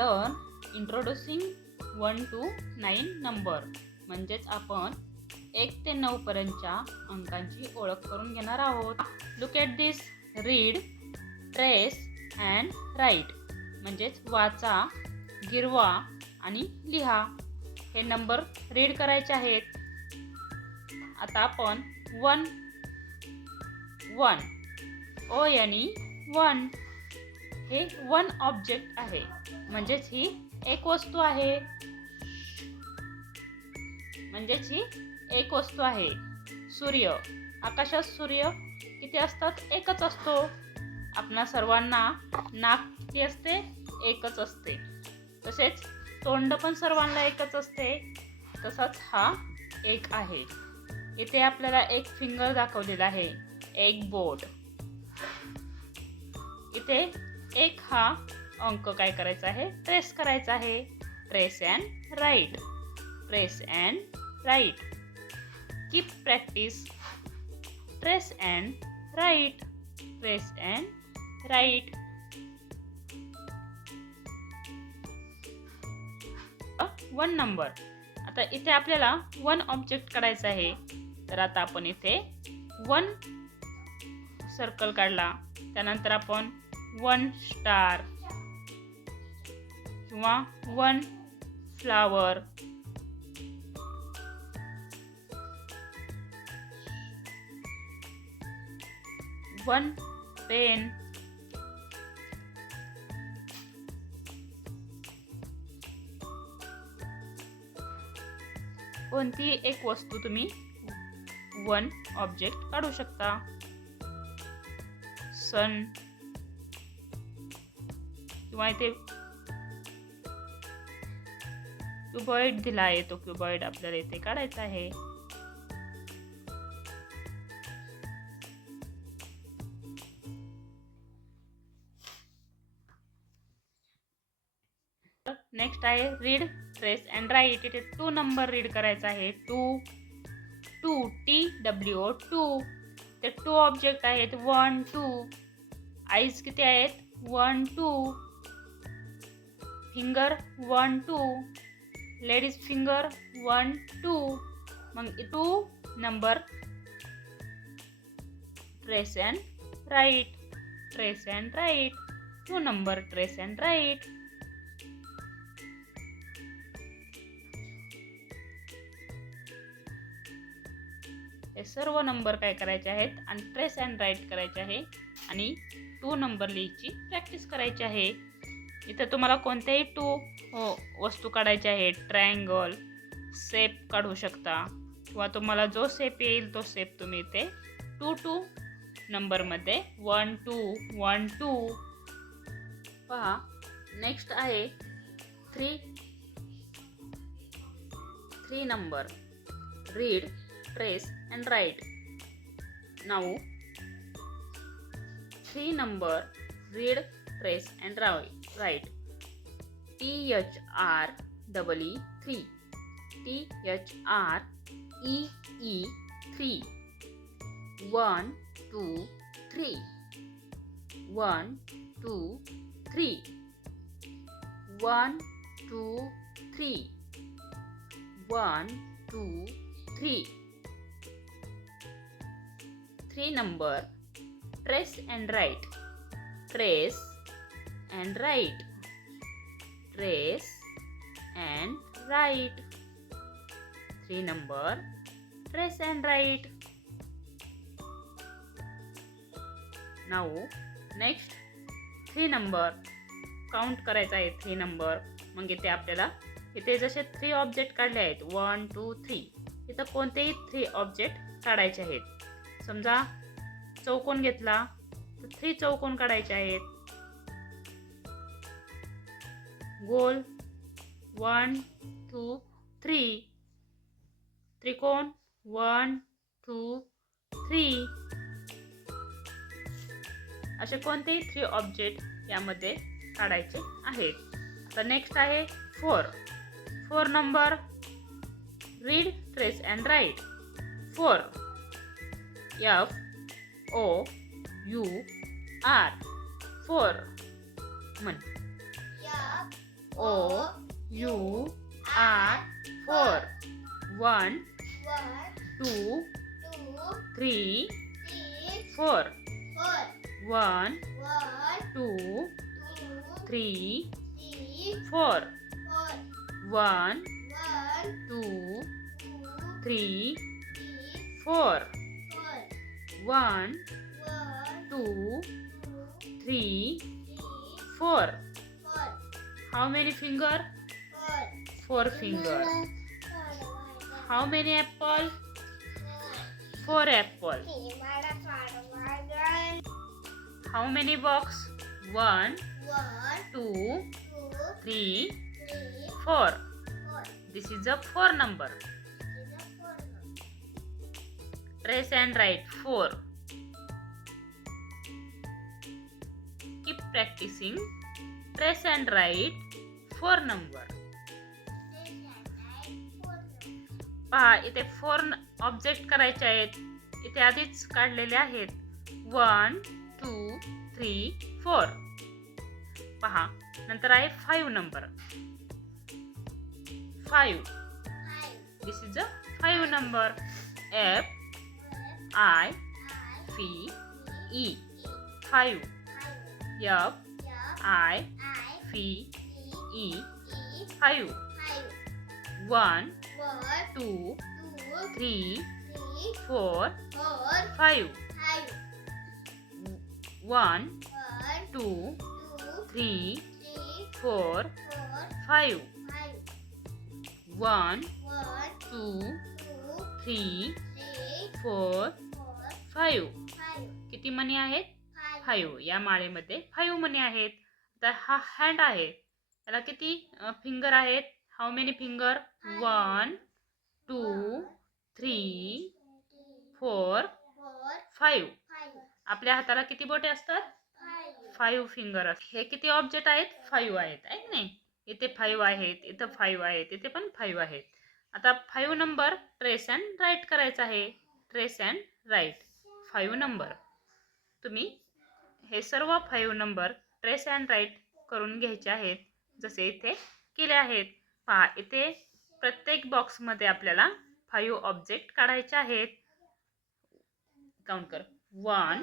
Learn introducing 1 to 9 number. म्हणजेच आपण 1 ते 9 पर्यंतच्या अंकांची ओळख करून घेणार आहोत. Look at this. Read, trace and write. म्हणजेच वाचा, गिरवा आणि लिहा. हे नंबर रीड करायचे आहेत. आता आपण 1 ONE हे 1 ऑब्जेक्ट आहे. म्हणजेच ही एक वस्तू आहे. सूर्य. आकाशात सूर्य किती असतात? एकच असतो. आपणा सर्वांना नाक किती असते? एकच असते. तसेच तोंड पण सर्वांना एकच असते. तसाच हा एक आहे. इथे आपल्याला एक फिंगर दाखवलेला आहे, एक बोट. इथे एक हा अंक काय करायचा आहे? ट्रेस करायचा आहे. Trace and write. Trace and write. Keep practice. Trace and write. Trace and write. 1 number. आता इथे आपल्याला 1 ऑब्जेक्ट काढायचा आहे. तर आता आपण इथे 1 सर्कल काढला. त्यानंतर आपण 1 स्टार किंवा 1 फ्लावर, 1 पेन, कोणतीही एक वस्तू तुम्ही 1 ऑब्जेक्ट काढू शकता. सन किंवा इथे क्युबॉइड दिला आहे. तो क्युबॉइड आपल्याला इथे काढायचा आहे. नेक्स्ट आहे रीड, ट्रेस अँड राईट. इथे 2 नंबर रीड करायचा आहे. 2 TWO. ते 2 ऑब्जेक्ट आहेत. 1 2. आईज किती आहेत? 1 2. फिंगर 1 2. Ladies finger 1 2. मग 2 number trace and write. Trace and write. 2 number trace and write. हे सर्व नंबर काय करायचे आहेत आणि ट्रेस अँड राईट करायचे आहे आणि 2 नंबर लिहायची प्रॅक्टिस करायची आहे. इथे तुम्हाला कोणत्याही 2 वस्तू काढायचे आहेत. ट्रायंगल शेप काढू शकता किंवा तुम्हाला जो शेप येईल तो शेप तुम्ही इथे 2 नंबरमध्ये 1 2 1 2 पहा. नेक्स्ट आहे 3 number. Read, trace and write. Now 3 number, read, trace and write. THREE 3. THREE 3. 1 2 3. 1 2 3. 1 2 3. 1 2 3. 3 number. Trace and write. Trace and write. Trace and write. 3 number. Trace and write. Now next 3 number. Count करायचा आहे 3 number. मग इथे आपल्याला इथे जसे 3 object काढले आहेत 1 2 3. इथं कोणतेही 3 ऑब्जेक्ट काढायचे आहेत. समजा चौकोन घेतला तर 3 चौकोन काढायचे आहेत. गोल 1 2 3. त्रिकोण 1 2 3. असे कोणतेही 3 ऑब्जेक्ट यामध्ये काढायचे आहेत. आता नेक्स्ट आहे 4 number. Read, trace and write. 4 FOUR 4. म्हण. FOUR 4 1 2 3 4 1 2 3 4 1 2 3 4 1 2 3 4 How many finger? 4 finger. How many apple? 4 apple. How many box? 1 2 3 4 This is a 4 number. Trace and write 4. Keep practicing. Trace and write 4 number. पहा इथे 4 object करायचे आहेत. इथे आधीच काढलेले आहेत. 1 2 3 4 पहा नंतर आहे 5 number. 5 This is a 5 number. F I V E 5 F I V E 5 1 2 3 4 5 1 2 3 4 5 1 2 3 4 5 किती मणी आहेत? 5. या माळेमध्ये 5 मणी आहेत. तर हा हँड आहे. त्याला किती फिंगर आहेत? How many finger? 1 2 3 4 5 आपल्या हाताला किती बोटे असतात? 5 फिंगर असतात. हे किती ऑब्जेक्ट आहेत? 5 आहेत आहे की नाही? इथे 5 आहेत, इथे 5 आहेत, इथे पण 5 आहेत. आता 5 नंबर ट्रेस अँड राईट करायचा आहे. Trace and write 5 number. तुम्ही हे सर्व 5 नंबर ट्रेस अँड राईट करून घ्यायचे आहेत जसे इथे केले आहेत. पहा इथे प्रत्येक बॉक्समध्ये आपल्याला 5 ऑब्जेक्ट काढायचे आहेत. काउंट कर. 1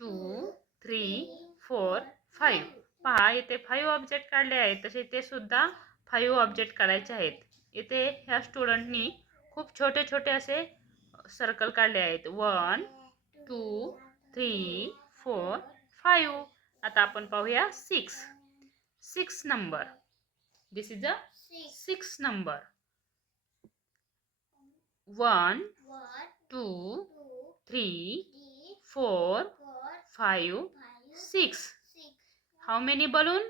2 3 4 5 पहा इथे 5 ऑब्जेक्ट काढले आहेत. तसे इथे सुद्धा 5 ऑब्जेक्ट काढायचे आहेत. इथे ह्या स्टुडंटनी खूप छोटे छोटे असे सर्कल काढले आहेत. 1 2 3 4 5 आता आपण पाहूया 6 number. This is a 6 number. 1 2 3 4 5 6 how many balloon?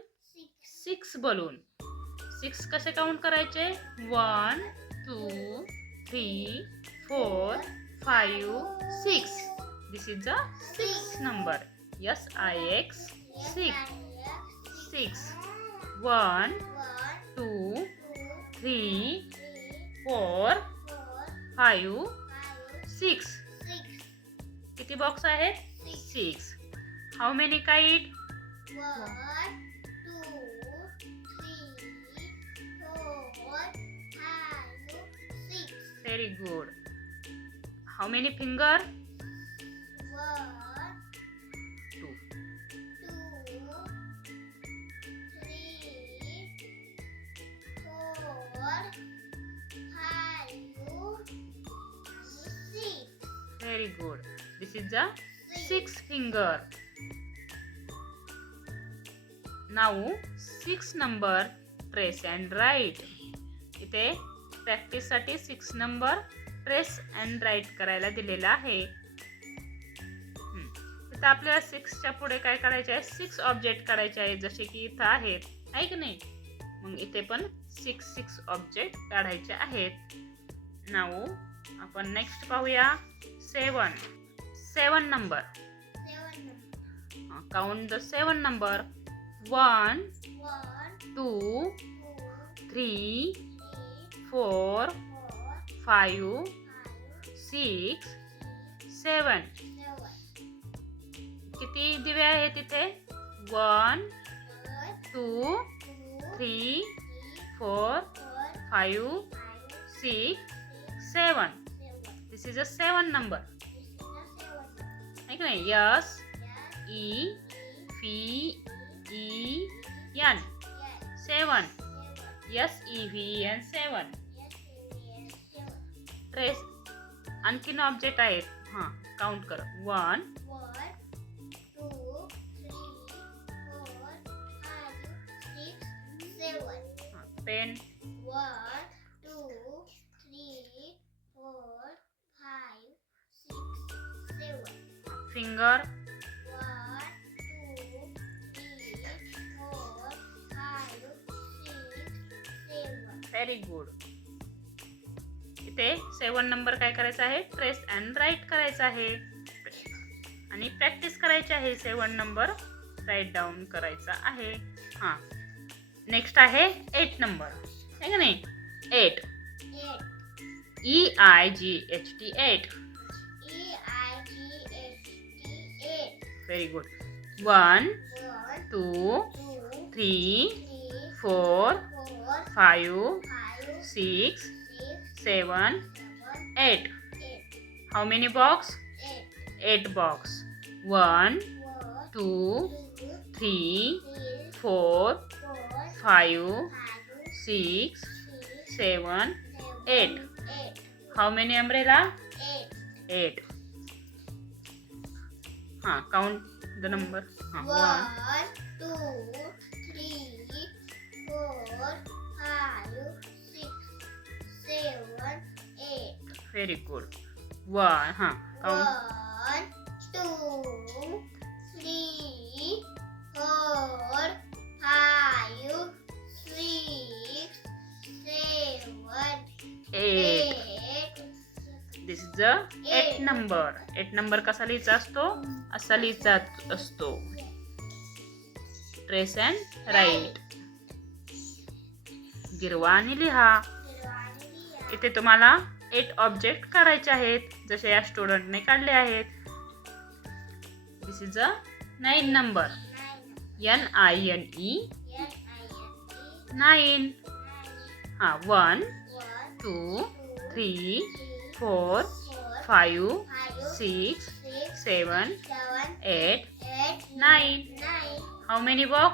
6 balloon. 6 कसे काउंट करायचे? 1 2 3 4 5 6 दिस इज अ 6 नंबर. SIX 6 1 2 3 4 5 6 किती बॉक्स आहेत? 6 how many kite? 1 2 3 4 5 6 Very good. How many finger? 1 2 2 3 4 5 6 Very good. This is the 6 finger. Now 6 number trace and write. इथे practice साठी 6 number trace and right करायला दिलेला आहे. इथं आपल्याला 6 च्या पुढे काय करायचे आहे? 6 ऑब्जेक्ट काढायचे आहेत जसे की इथं आहेत आहे की नाही? मग इथे पण 6 ऑब्जेक्ट काढायचे आहेत. नाऊ आपण नेक्स्ट पाहूया 7 नंबर. Count the 7 number. 1 2 3 4 5 6 7 किती दिवे आहेत इथे? 1 2 3 4 4 5 5 6 6 7. 7. This is a 7 number. This is a 7. है की नाही? S Yes. E E. V E N Yes. 7. 7. S E V E N 7. Yes. Yes. 7. Trace आणखीन ऑब्जेक्ट आहेत. हां, काउंट कर. 1 1 2 3 4 5 6 7. पेन 1 2 3 4 5 6 7. फिंगर 1 2 3 4 5 6 7. Very good. इथे 7 नंबर काय करायचा आहे? ट्रेस अँड राईट करायचा आहे आणि प्रॅक्टिस करायची आहे. 7 नंबर राईट डाऊन करायचा आहे. हां, नेक्स्ट आहे 8 नंबर, आहे का नाही? 8 8 EIGHT 8. EIGHT 8. Very good. 1 1 2 2 3 3 4 4 5 5 6 6 7 7 8. 8. How many box? 8 8 box. 1 1 2 2 3 3 4 4 5 5 6 6 7 8. 8. How many umbrella? 8. 8. हां, count the number. हां, 1 1 2 3 4 5 6 7 8. very good. 1 हां, count 1 2 3 4 5 6 7 8. 8. This is the 8 number. 8 number कसा लिहायचा असतो? असा लिहायचा असतो. Trace and write. गिरवा आणि लिहा. इथे तुम्हाला 8 ऑब्जेक्ट काढायचे आहेत, जसे या स्टुडंटने काढले आहेत. दिस इज अ 9 नंबर. NINE 9. हां, 1 2 3 4 5 6 7 8 9. How many box?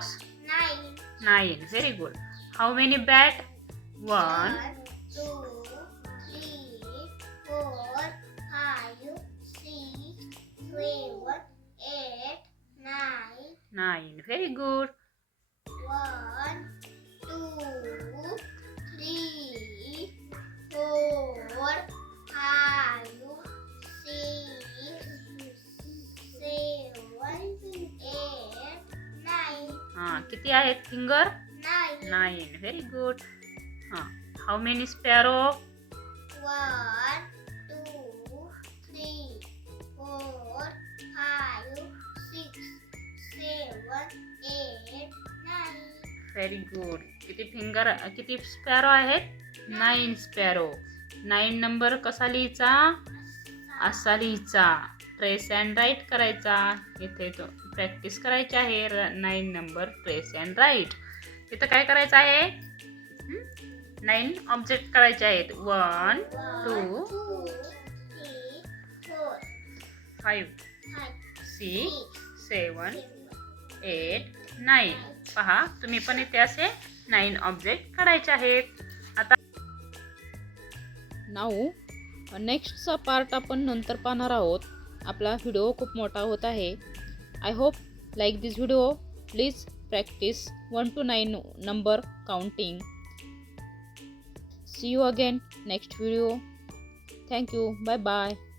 9. Very good. How many bat? 1 2 3 4 5 6 7 8 9. 9. Very good. 1 2 3 4 5 6 7 8 9. हां, किती आहेत फिंगर? 9. Very good. हां, how many sparrow? 1 2 3 4 5 6 7 8 9. Very good. किती स्पॅरो आहेत? 9 स्पॅरो. 9 नंबर कसा लिहायचा? असा लिहायचा. ट्रेस अँड राईट करायचा. इथे तो प्रॅक्टिस करायची आहे. 9 नंबर ट्रेस अँड राईट. इथं काय करायचं आहे? 9 ऑब्जेक्ट करायचे आहेत. 1 2 3 4 5 5 6 7 7 8 9. पहा, तुम्ही पण इथे असे 9 ऑब्जेक्ट काढायचे आहेत. आता नाऊ नेक्स्टचा पार्ट आपण नंतर पाहणार आहोत. आपला व्हिडिओ खूप मोठा होत आहे. I hope like this video. Please practice 1 to 9 number counting. See you again next video. Thank you. Bye bye.